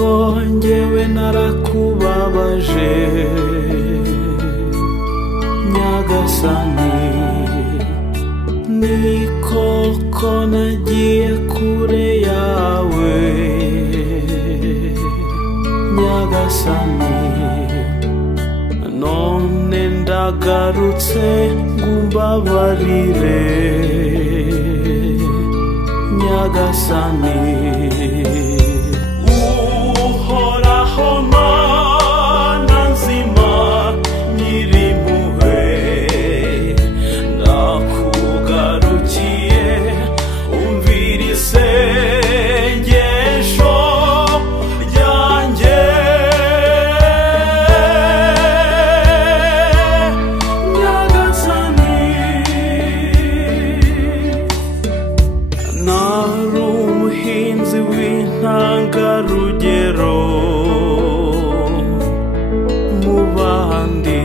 koko njyewe narakubabaje Nyagasani, ni koko nagiye kure yawe Nyagasani, none ndagarutse ngumbabarire Nyagasani. Uhoraho Mana nzima nyirimpuhwe, ndakugarukiye umvira isengesho ryanjye Nyagasani. Nari umuhinzi w'intangarugero mu bandi,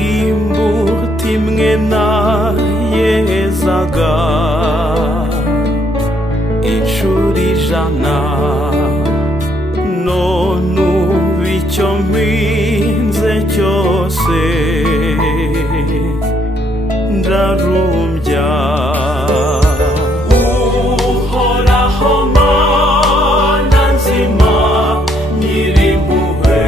imbuto imwe nayezaga inshuro 100, none ubu icyo mpinze cyose ndarumbya. Uhoraho Mana nzima nyirimpuhwe,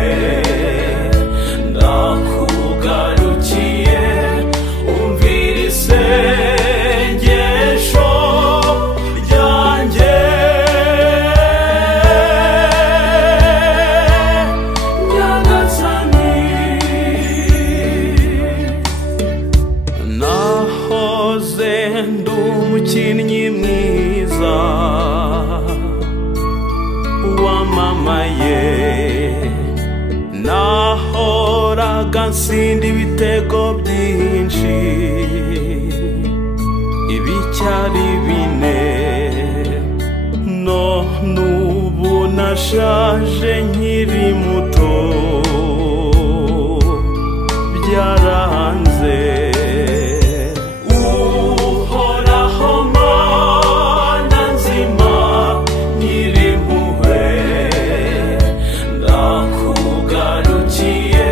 ndakugarukiye umvira isengesho ryanjye Nyagasani. Nahoze ndi umukinnyi mwiza wamamaye, nahoraga nsinda ibitego byinshi, ibicyari 4, none ubu nashaje nkiri muto, byaranze. Uhoraho Mana nzima nyirimpuhwe, ndakugarukiye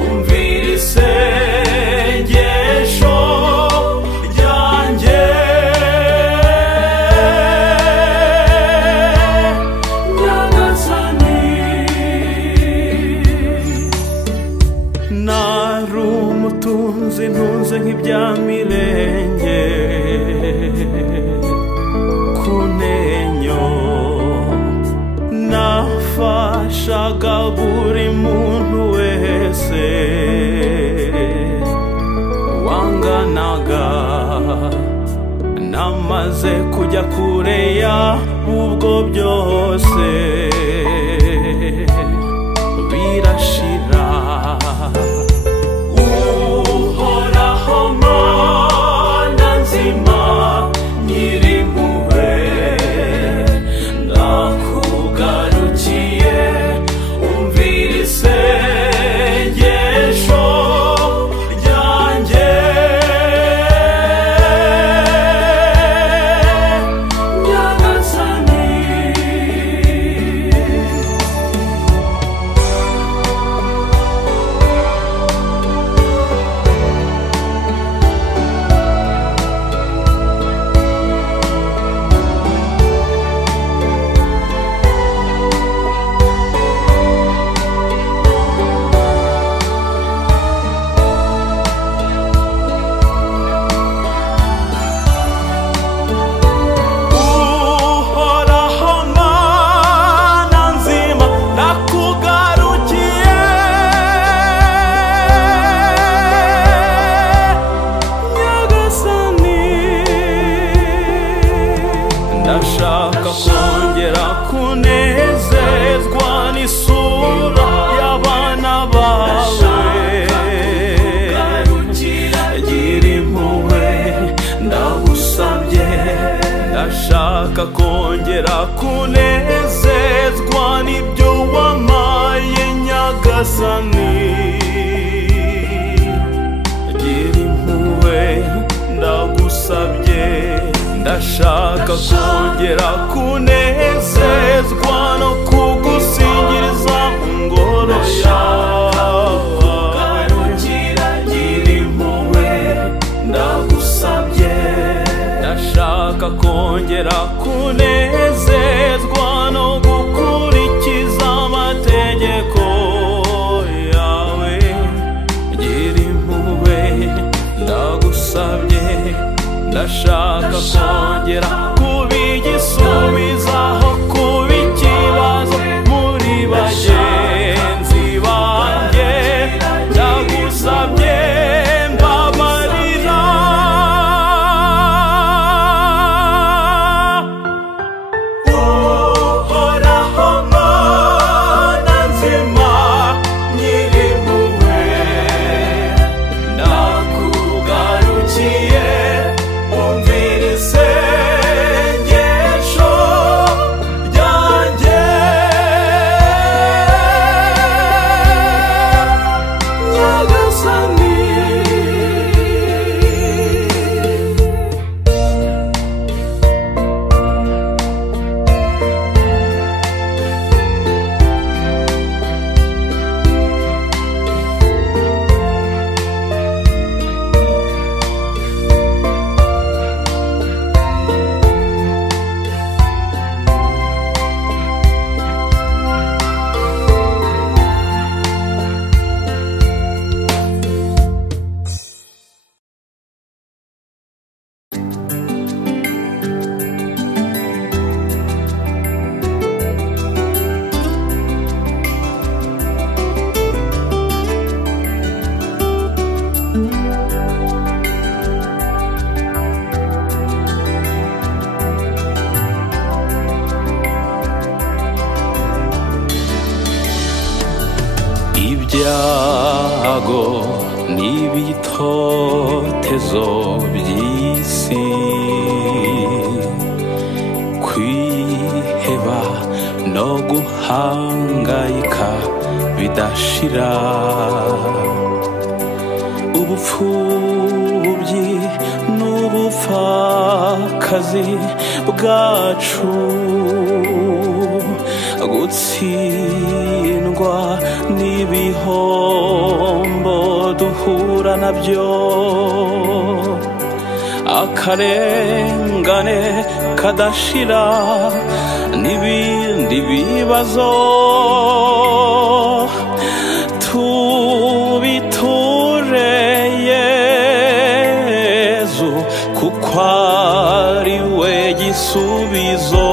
umvira isengesho ryanjye Nyagasani. Nari umutunzi ntunze nk'ibya mirenge ku Ntenyo, nafashaga buri muntu wese wanganaga, namaze kujya kure y'ubwo byose birashira. Uhoraho Mana nzima nyirimpuhwe, ndakugarukiye umvira isengesho ryanjye Nyagasani. Uhoraho Mana nzima ndakugarukiye Nyagasani, ndashaka kongera kunezezwa n'isura y'abana bawe. Gira impuhwe ndagusabye, ndashaka kongera kunezezwa n'ibyo wamaye Nyagasani. Gira impuhwe ndagusabye, ndashaka kongera kunezezwa ndashaka kongera kuba igisubizo aho kuba ikibazo muri bagenzi banjye. Ndagusabye mbabarira, uhoraho Mana nzima nyir'impuhwe, ndakugarukiye umvira isengesho ryanjye. Nyagasani ibyago n'ibitotezo by'isi, kwiheba no guhangayika bidashira, ubupfubyi n'ubupfakazi bwacu, gutsindwa n'ibihombo duhura nabyo, akarengane kadashira n'ibindi bibazo, tubiture Yezu kuko ari we gisubizo.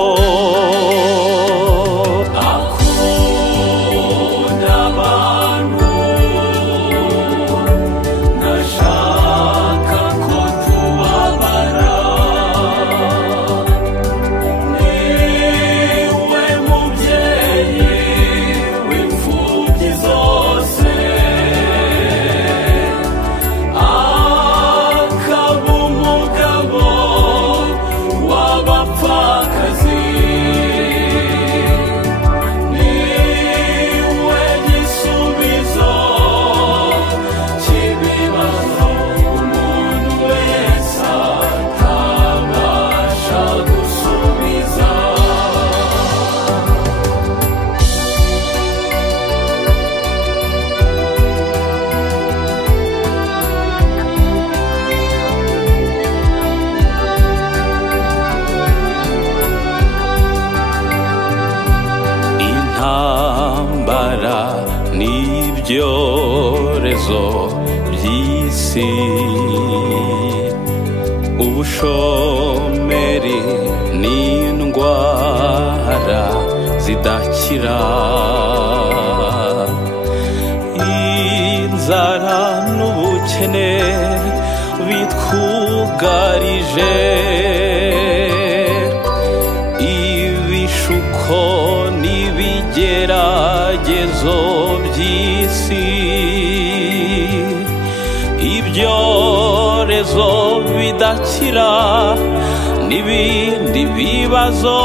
Intambara n'ibyorezo by'isi, ubushomeri n'indwara zidakira, inzara n'ubukene bitwugarije, ibishuko n'ibigeragezo by'isi, ibyorezo bidakira n'ibindi bibazo,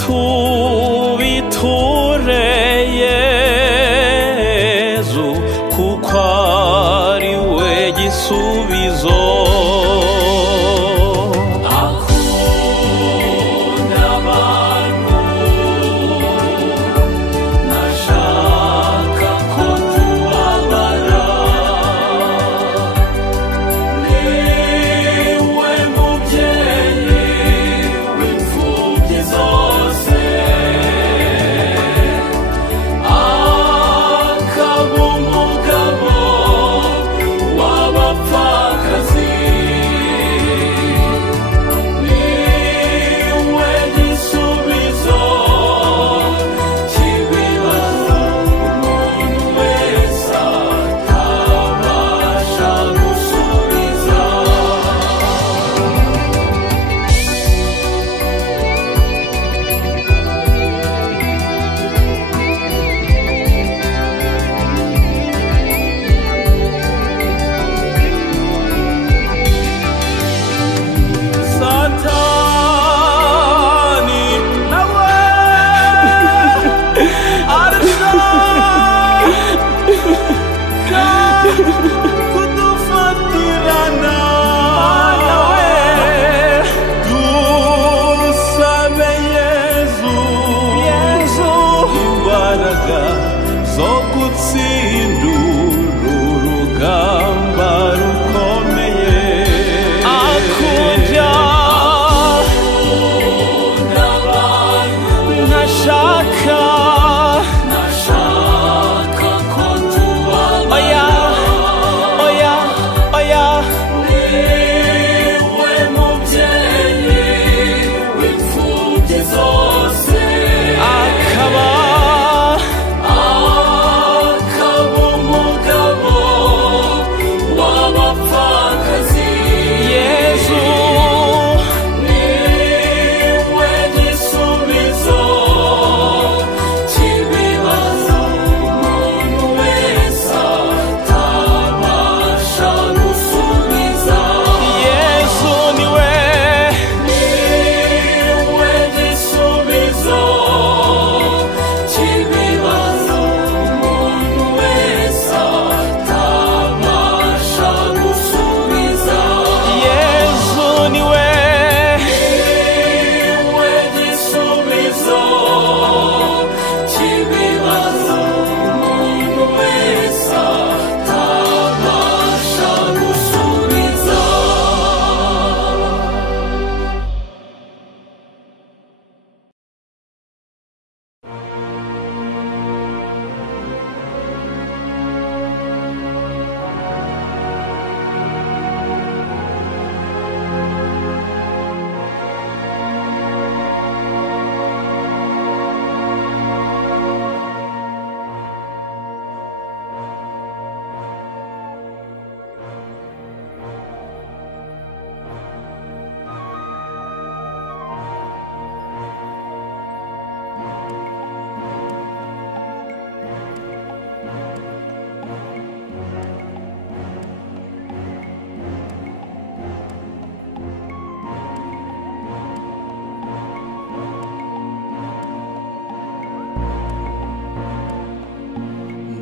tubiture Yezu kuko ari we gisubizo.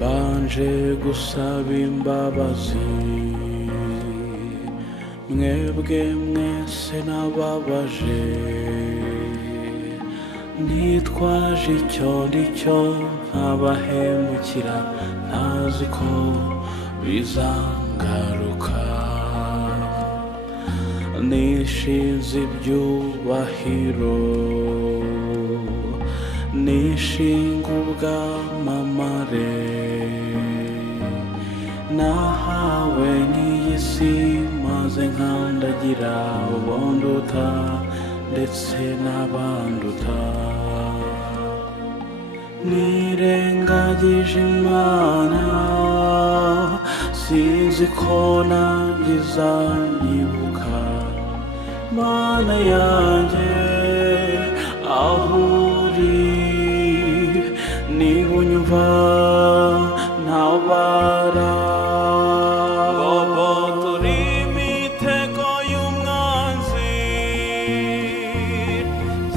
mbanje gusaba imbabazi mwebwe mwese nababaje, nitwaje icyo ndicyo nkabahemukira ntazi ko bizangaruka. Nishinze ibyubahiro, nishinga ubwamamare nahawe n'iyi si, maze nkandagira ubonduta ndetse n'abanduta. Nirengagije Imana, sinzi ko nanjye izanyibuka. Mana yanjye aho uri, niba unyumva ntabara. Bobo turi imitego y'umwanzi,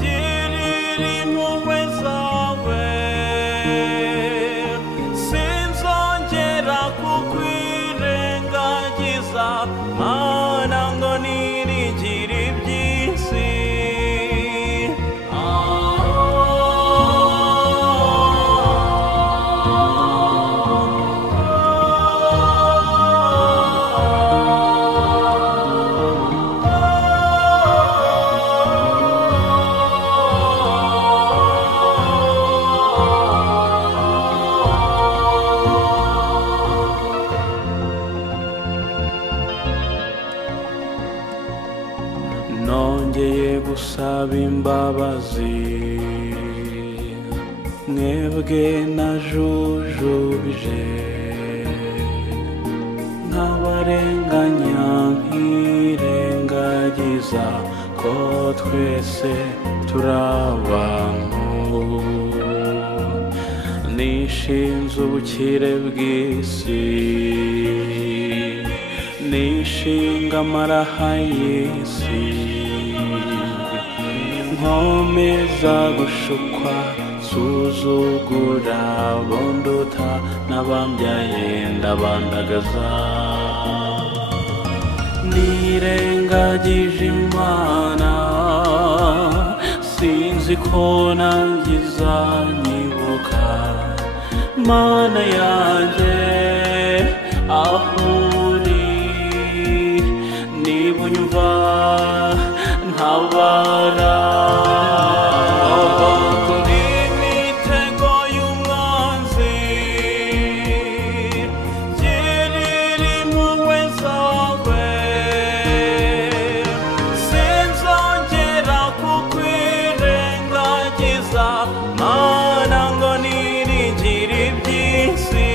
girira impuhwe zawe, sinzongera kukwirengagiza Mana ngo niringire iby'isi. Nongeye gusaba imbabazi mwebwe najujubije, nkabarenganya nkirengagiza ko twese turi abantu. Nishinze ubukire bw'isi, nishinga amaraha y'isi, nkomeza gushukwa nsuzugura bonduta n'abambyaye ndabandagaza. Nirengagije Imana, sinzi ko nanjye izanyibuka. Mana yanjye aho uri, niba unyumva ntabara. Turi imitego y'umwanzi, girira impuhwe zawe, sinzongera kukwirengagiza Mana ngo niringire iby'isi.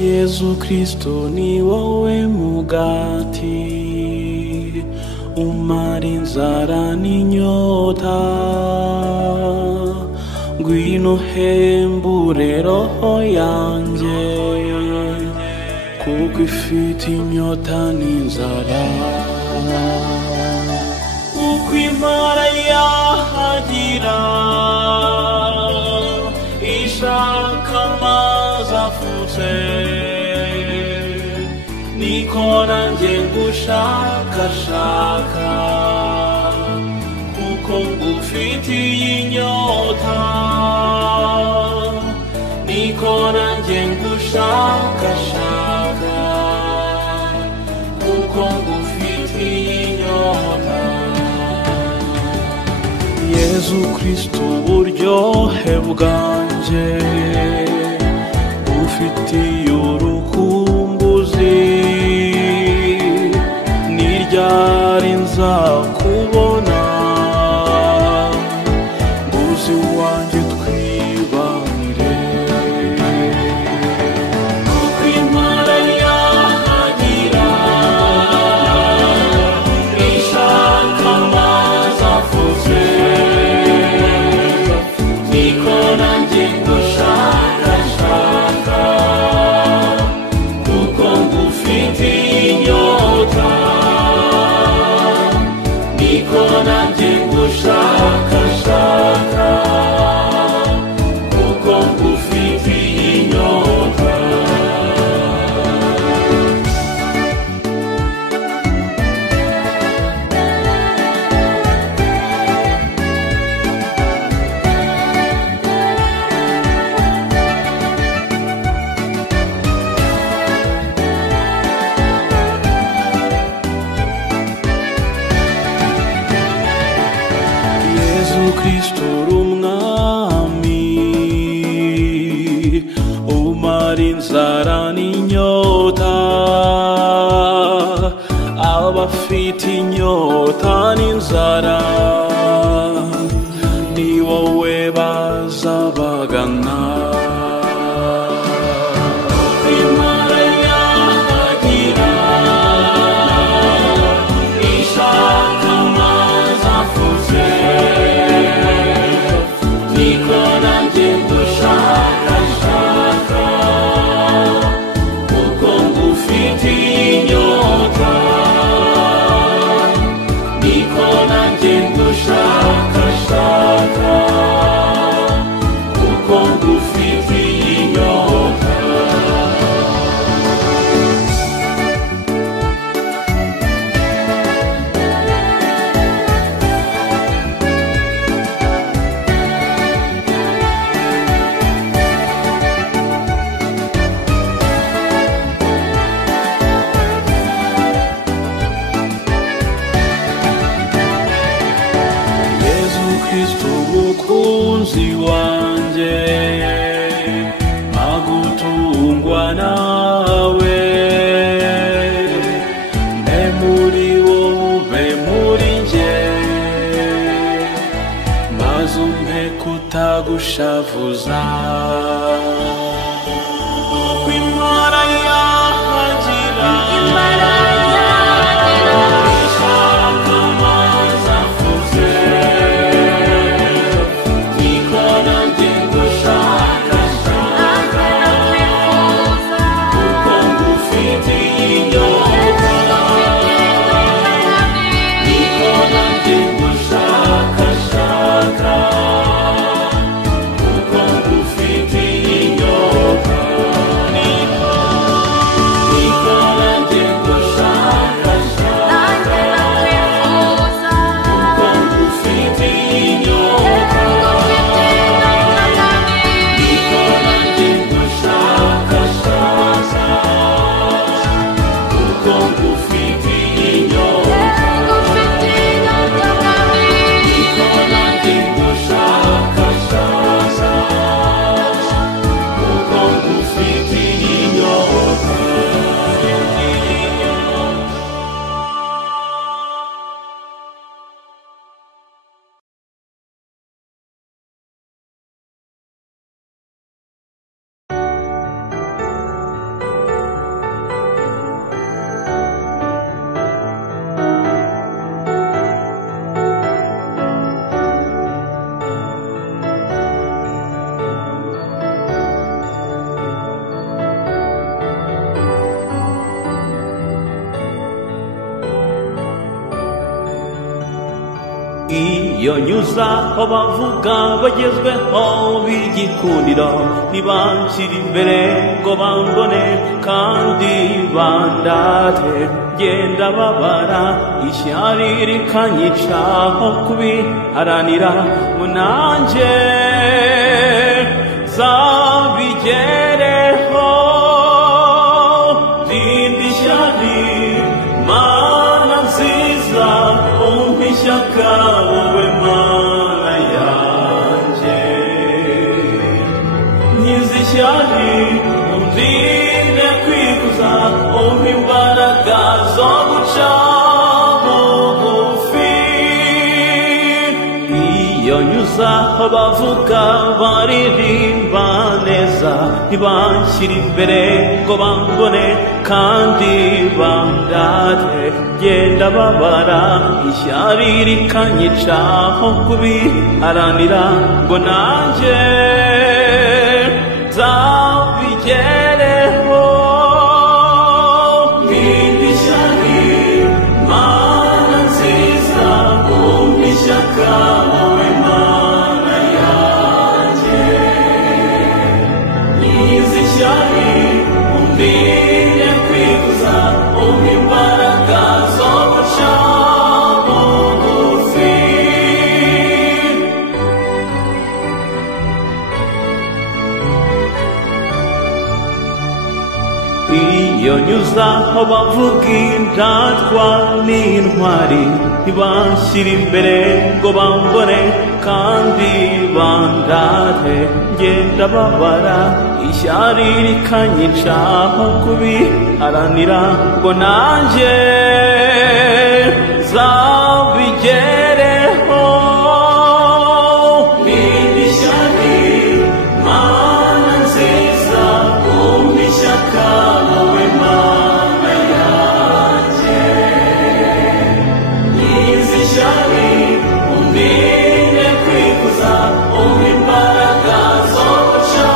Yesu Kristo ni wowe mugati umara inzara n'inyota, ngwino uhembure roho yanjye kuko ifite inyota n'inzara. Uko imara yahagira ishaka amazi afutse, niko nanjye ngushakashaka kuko ngufitiye inyota, niko nanjye ngushakashaka kuko ngufitiye inyota. Yesu Kristo uburyohe bwanjye ufitiye urukumbuzi, niryari nzakubona muzi wanjye twibanire. Uko imara yahagira ishaka amazi afutse, niko nanjye ngushakashaka kuko ngufitiye inyota, niko nanjye ngushakashaka kuko ngufitiye inyota. Yesu Kristo uri umwami umara inzara n'inyota, abafite inyota n'inzara ni wowe bazabagana. Imara yahagira ishaka amazi afutse, niko nanjye ngushakashaka kuko ngufitiye inyota, niko nanjye ngushakashaka kuko ngufitiye inyota. Yesu Kristo umukunzi wanjye, agutungwa nawe, mbe muri wowe muri njye, maze umpe kutagushavuza. Uko imara yahagira ishaka amazi afutse, niko nanjye ngushakashaka kuko ngufitiye inyota, niko nanjye ngushakashaka kuko ngufitiye inyota. iyo nyuza aho bavuga bagezweho b'igikundiro ntibanshyira imbere ngo bambone kandi bandate genda babara ishyari rikanyicaho kubiharanira ngo nanjye zabigereho rindi ishyari mana nziza umpa ishyaka wowe mana yanjye nkiza ishyari undinde kwikuza umpa imbaraga zo guca bugufi iyo nyuza aho bavuga baririmba neza ntibanshyira imbere ngo bambone kandi bandate genda babara ishyari rikanyicaho kubiharanira ngo nanjye zabigereho rindi ishyari mana nziza umpa ishyaka wowe mana yanjye nkiza ishyari undinde kwikuza umpa imbaraga zo guca bugufi iyo nyuza aho bavuga indatwa n'intwari ntibanshyira imbere ngo bambone kandi bandate ngenda babara ishyari rikanyicaho kubiharanira ngo nanjye zabigereho rindi ishyari mana nziza umpa ishyaka wowe mana yanjye nkiza ishyari undinde kwikuza umpa imbaraga zo guca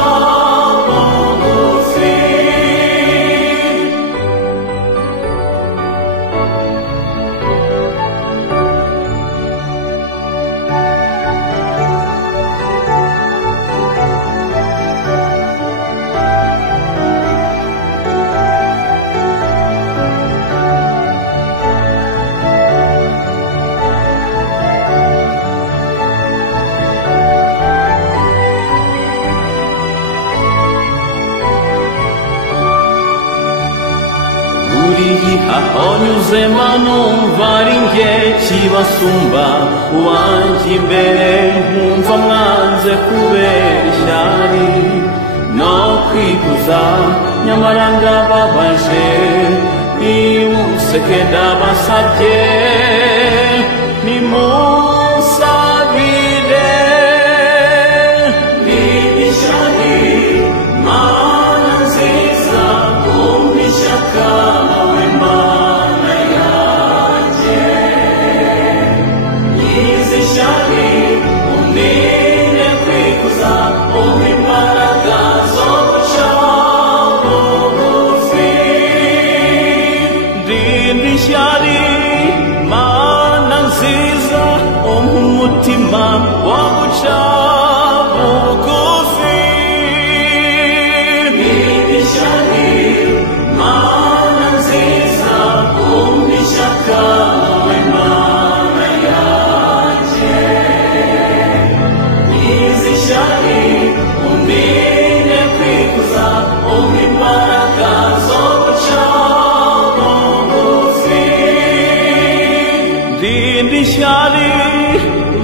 bugufi aho nyuze manumva ari njye kibasumba uwanjye imbere nkumva mwanze kubera ishyari no kwikuza nyamara ndababaje nimuseke ndabasabye nimusabire rindi ishyari mana nziza umpa ishyaka wowe mana yanjye nkiza ishyari undinde kwikuza umpa imbaraga zo guca bugufi rindi ishyari mana nziza umpa umutima wo guca bugufi rindi ishyari mana nziza umpa ishyaka wowe mana yanjye nkiza ishyari undinde kwikuza umpa imbaraga zo guca bugufi rindi ishyari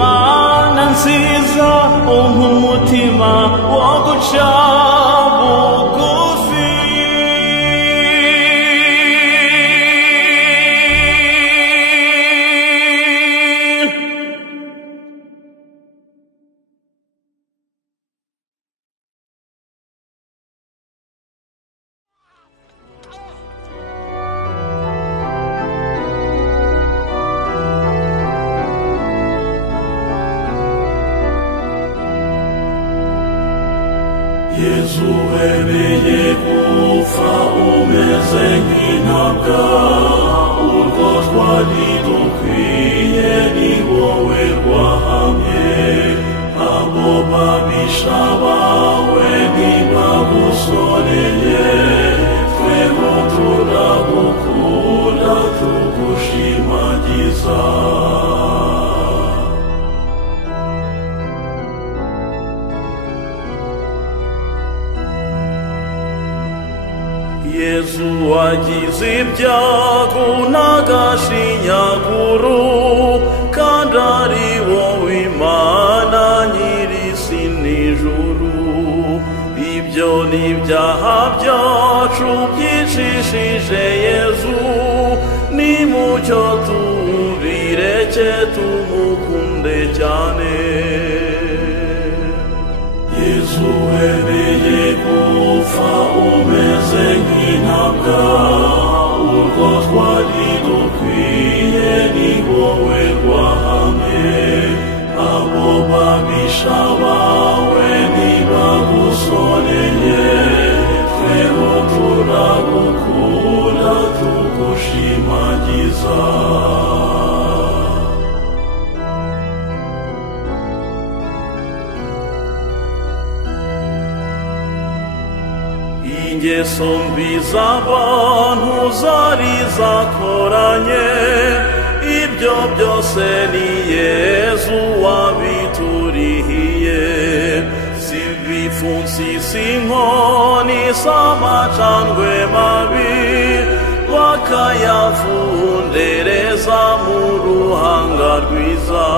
mana nziza umpa umutima wo guca bugufi Yesu wemeye gupfa umeze nk'intabwa urwo twari dukwiye ni wowe babisha bawe ntibagusoreye, tweho turagukunda tugushimagiza. Yezu wagize ibyago n'agashinyaguro, kandi ari wowe Imana nyir'isi n'ijuru. Ibyo ni ibyaha byacu byicishije Yezu, nimucyo tubireke tumukunde cyane. Yezu wemeye gupfa umeze nk'intabwa, urwo twari dukwiye ni wowe rwahamye. Abo babisha bawe ntibagusoreye, tweho turagukunda tugushimagiza. Ingeso mbi z'abantu zari zakoranye, ibyo byose ni Yezu wabiturihiye. Si ibipfunsi si inkoni z'amacandwe mabi, bakayavundereza mu ruhanga rwiza.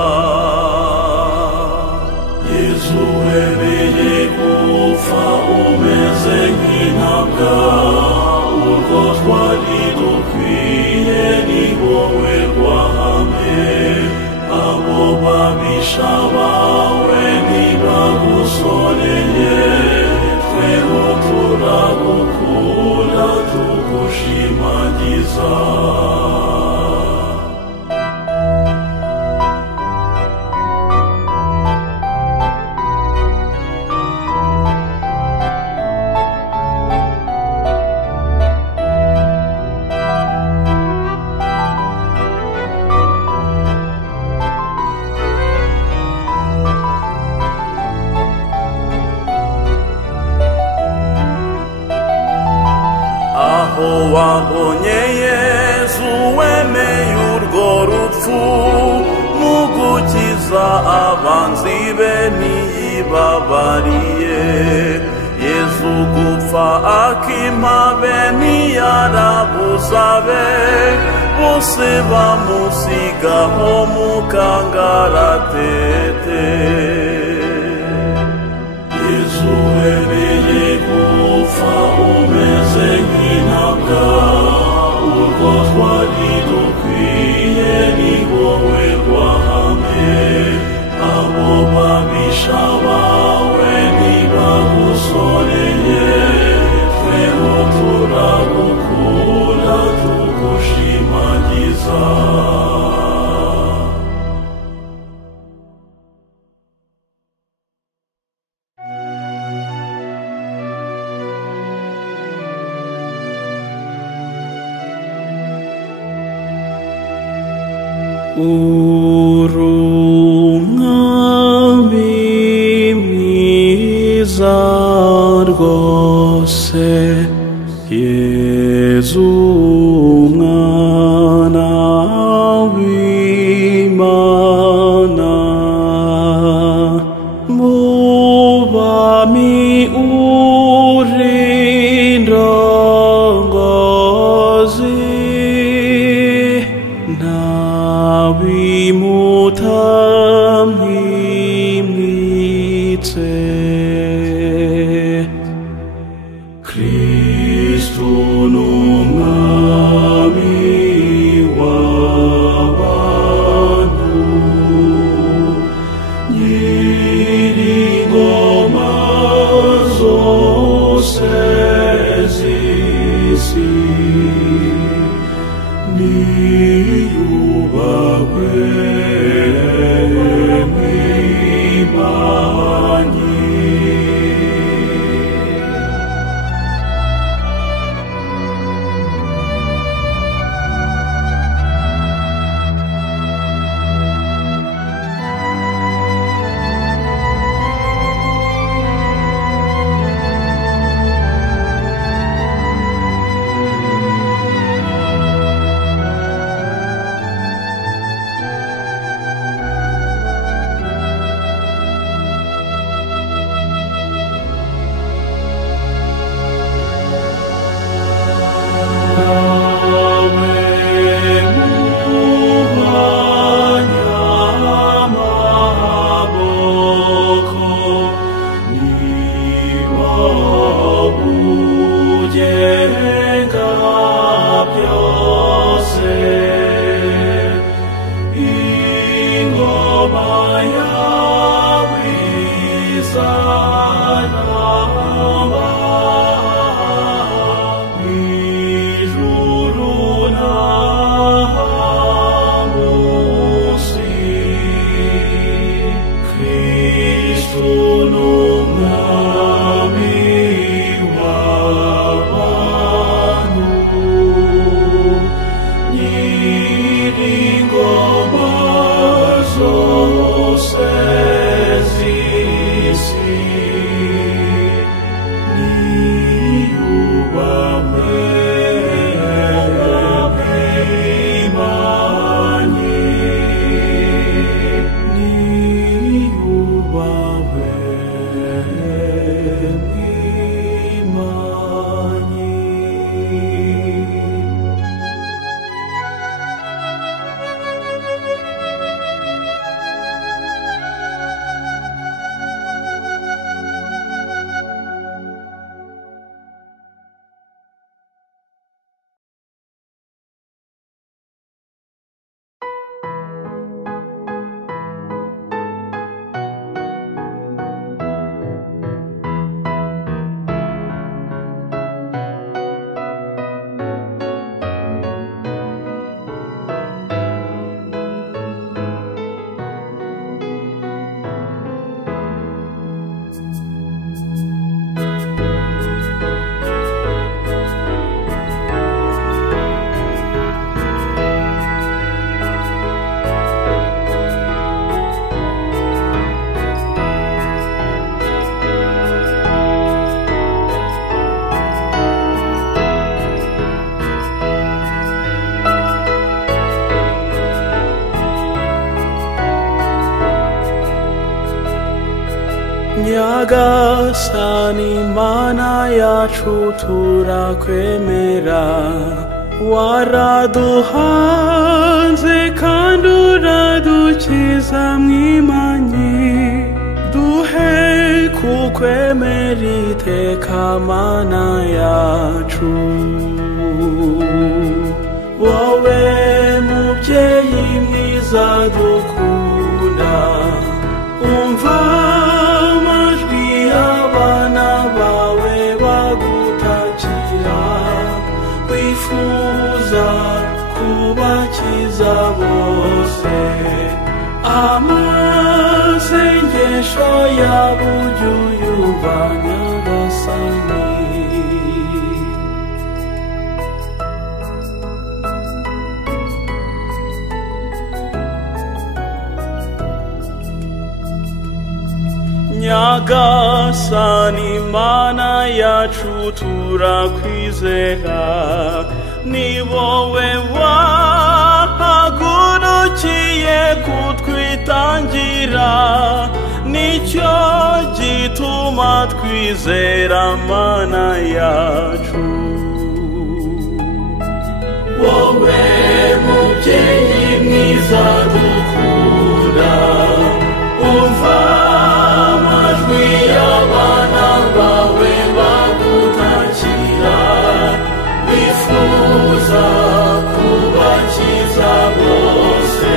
Yezu wemeye gupfa umeze nk'intabwa, urwo twari dukwiye ni wowe rwahamye. Abo babisha bawe ntibagusoreye, tweho turagukunda tugushimagiza. Aho wabonye Yezu wemeye urwo rupfu, mu gukiza abanzi be ntiyibabariye. Yezu gupfa akimpabe ntiyarabuza be, bose bamusigaho mu kangaratete. Yezu wemeye gupfa umeze nk'intabwa, urwo twari dukwiye ni wowe rwahamye. Abo babisha bawe ntibagusoreye, tweho turagukunda tugushimagiza. Urumwami mwiza rwose, Yezu umwana w'Imana. Mu bami uri indongozi, ntawimutamwimitse. Kristu n'umwami w'abantu, nyir'ingoma zose z'isi. Niyubahwe mw'imanyi. zose z'isi niyubahwe Nyagasani Mana yacu turakwemera waraduhanze kandi uradukiza mwimanyi duhe kukwemera iteka Mana yacu wowe mubyeyi mwiza dukunda umva abana bawe bagutakira wifuza kubakiza bose amasengesho yabo ujye uyumva Nyagasani Nyagasani Mana yacu turakwizera ni wowe wahagurukiye kutwitangira nicyo gituma twizera Mana yacu wowe mubyeyi mwiza dukunda umva abana bawe bagutakira bifuza kubakiza bose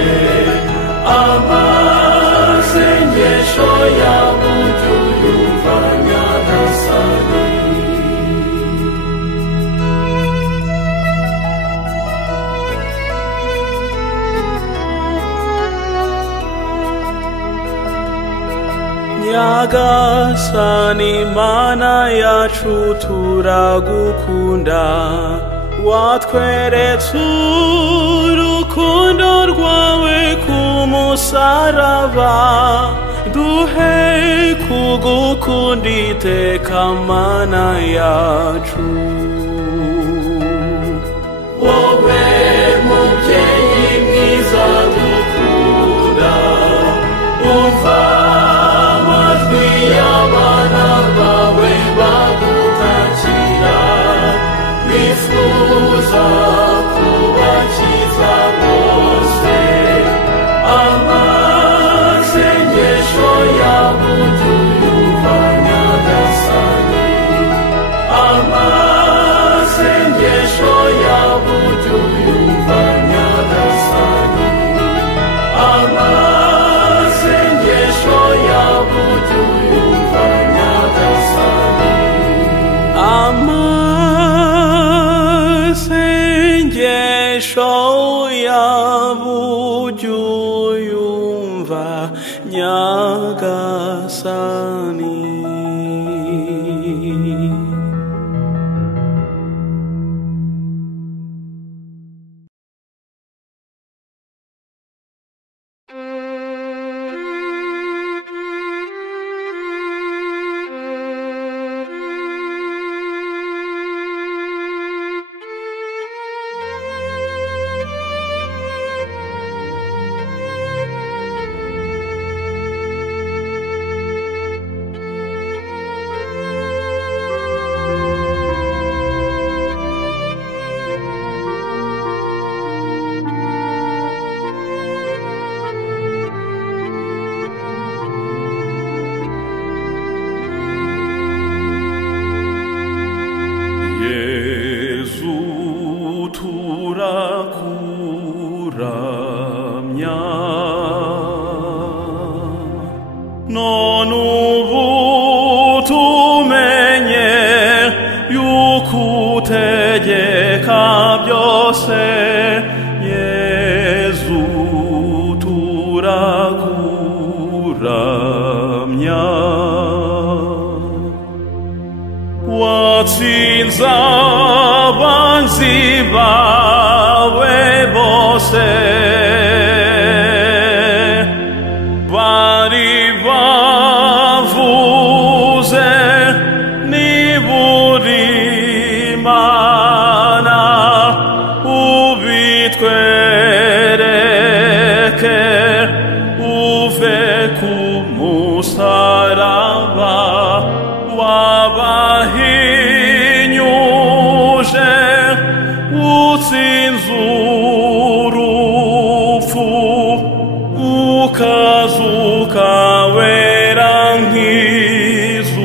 amasengesho yabo ujye uyumva Nyagasani Nyagasani Mana yacu turagukunda watweretse urukundo rwawe ku musaraba duhe kugukunda iteka Mana yacu wowe mubyeyi mwiza dukunda umva abana bawe bagutakira bifuza kubakiza bose amasengesho yabo ujye uyumva Nyagasani amasengesho yabo ujye uyumva Nyagasani amasengesho yabo ujye uyumva Nyagasani amasengesho yabo ujye uyumva Nyagasani bose bari bavuze niburi Imana ubitwereke uve ku musaraba wabahinyuje utsinze urupfu ukazuka wera nk'izuba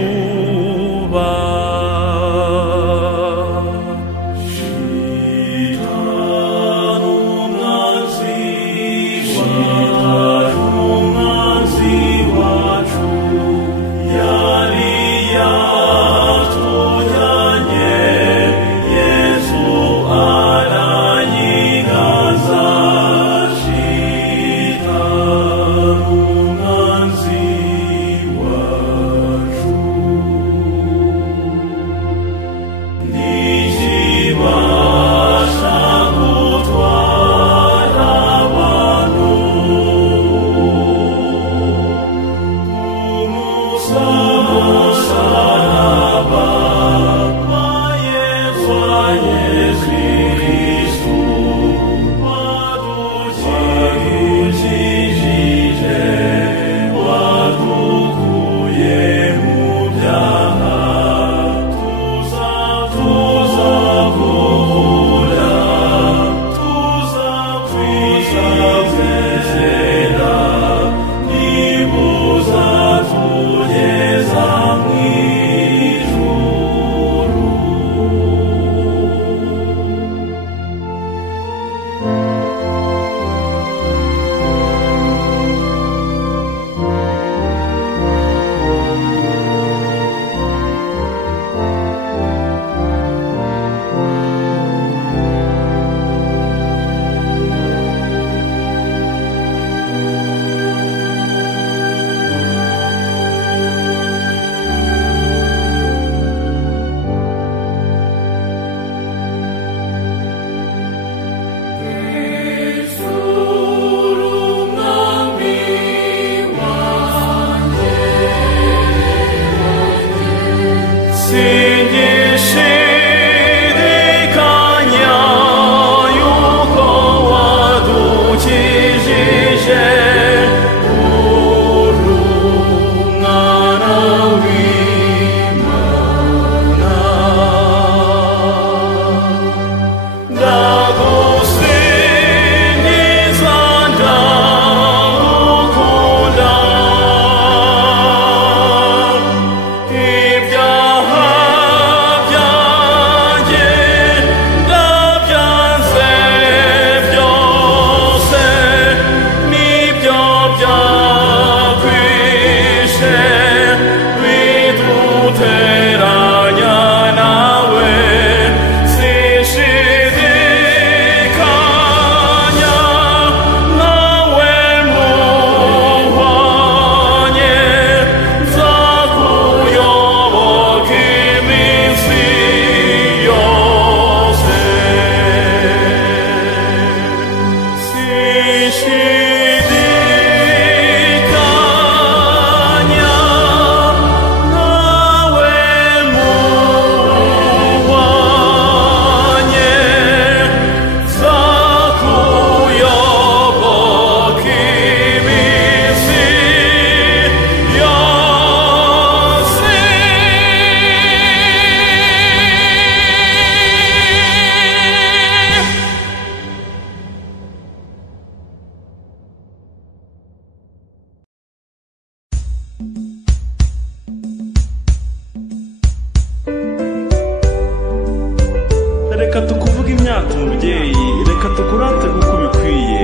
reka tukuvuga imyaka umubyeyi, reka tukurate kuko bikwiye.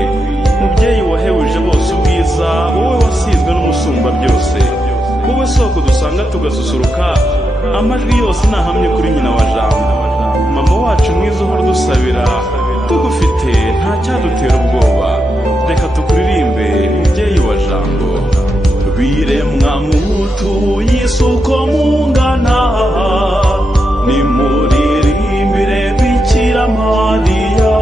Mubyeyi wahebuje bose ubwiza, wowe wasizwe n'umusumba byose, wowe soko dusanga tugasusuruka, amajwi yose nahamye kuri nyina wa Jambo. Mama wacu mwiza uhora dusabira, tugufite nta cyadutera ubwoba, reka tukuririmbe mubyeyi wa Jambo. Biremwa mutu yisuko mungana, nimuririmbire Bikira Mariya,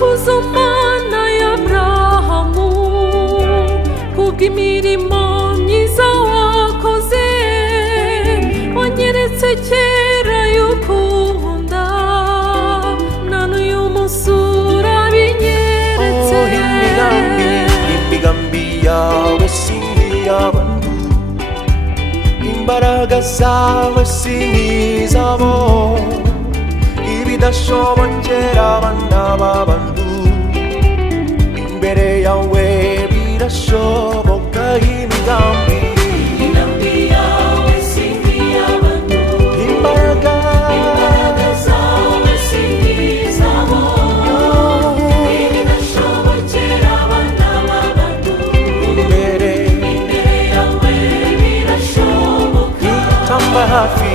Kuzumana ya Abrahamu kubw'imirimo myiza wakoze wanyeretse kera y'ukunda none uyu munsi urabinyeretse imigambi yawe si nk'iy'abantu imbaraga zawe si nk'izabo ibidashobokera abana b'abantu imbere yawe birashoboka imigambi yawe si nk'iy'abantu imbaraga zawe si nk'izabo ibidashobokera abana b'abantu imbere yawe birashoboka itamba hafi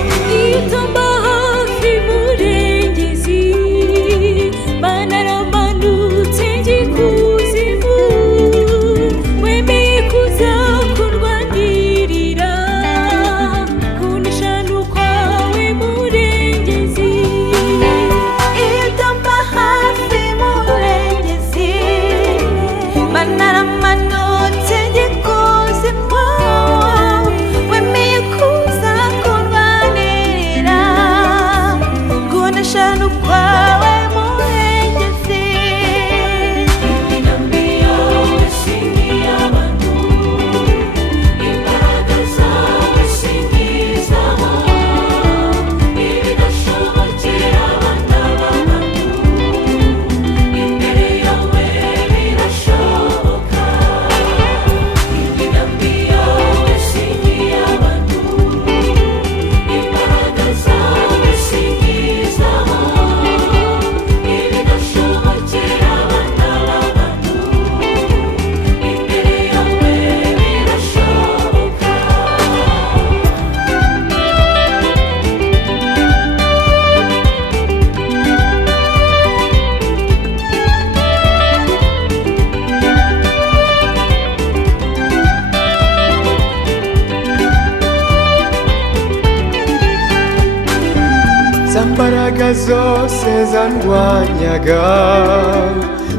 imbaraga zose zandwanyaga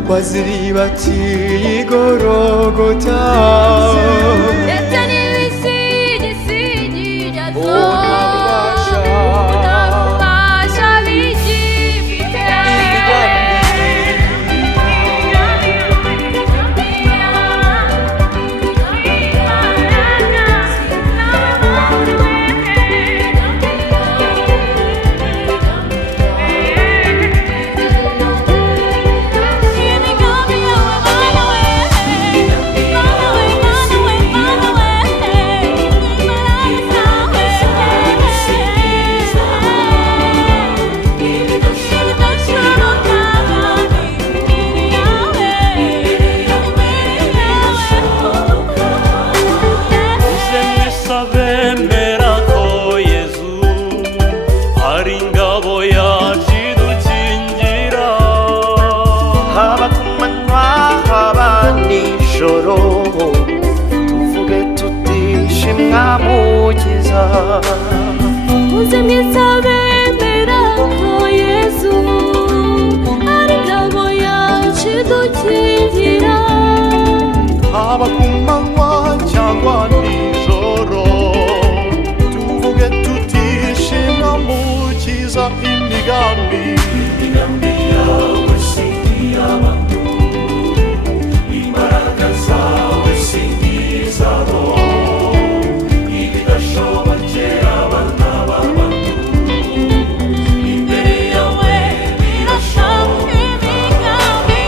waziribatiye igorogota ndetse n'ibisigisigi byazo ntabubasha bigifite tuvuge tutishimwa mukiza muze mwese bemera ko Yesu ari ingabo yacu idukingira haba ku manywa cyangwa nijoro tuvuge tutishimwa mukiza imigambi yawe si nk'iy'abantu imbaraga zawe si nk'izabo ibidashobokera abana b'abantu imbere yawe birashoboka imigambi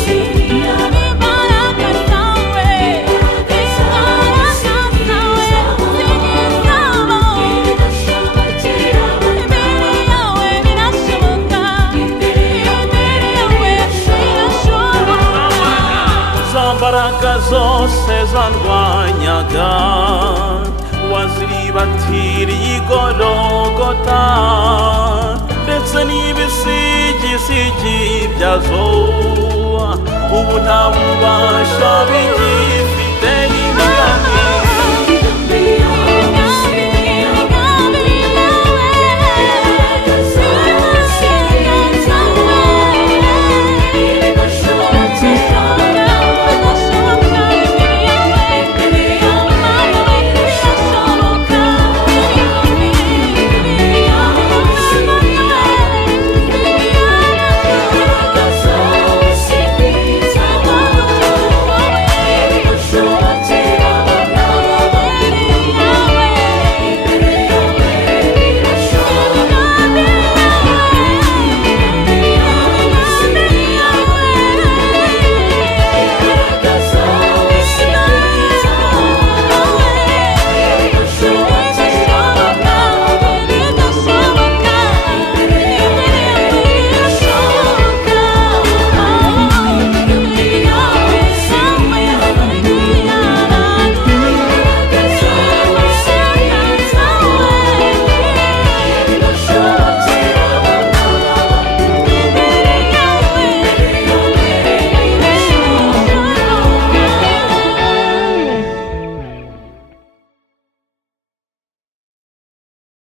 si nk'iy'abantu imbaraga zawe si nk'izabo ibidashobokera abana imbaraga zose zandwanyaga waziribatiriye igorogota Golgota ndetse n'ibisigisigi byazo ubu nta bubasha bigifite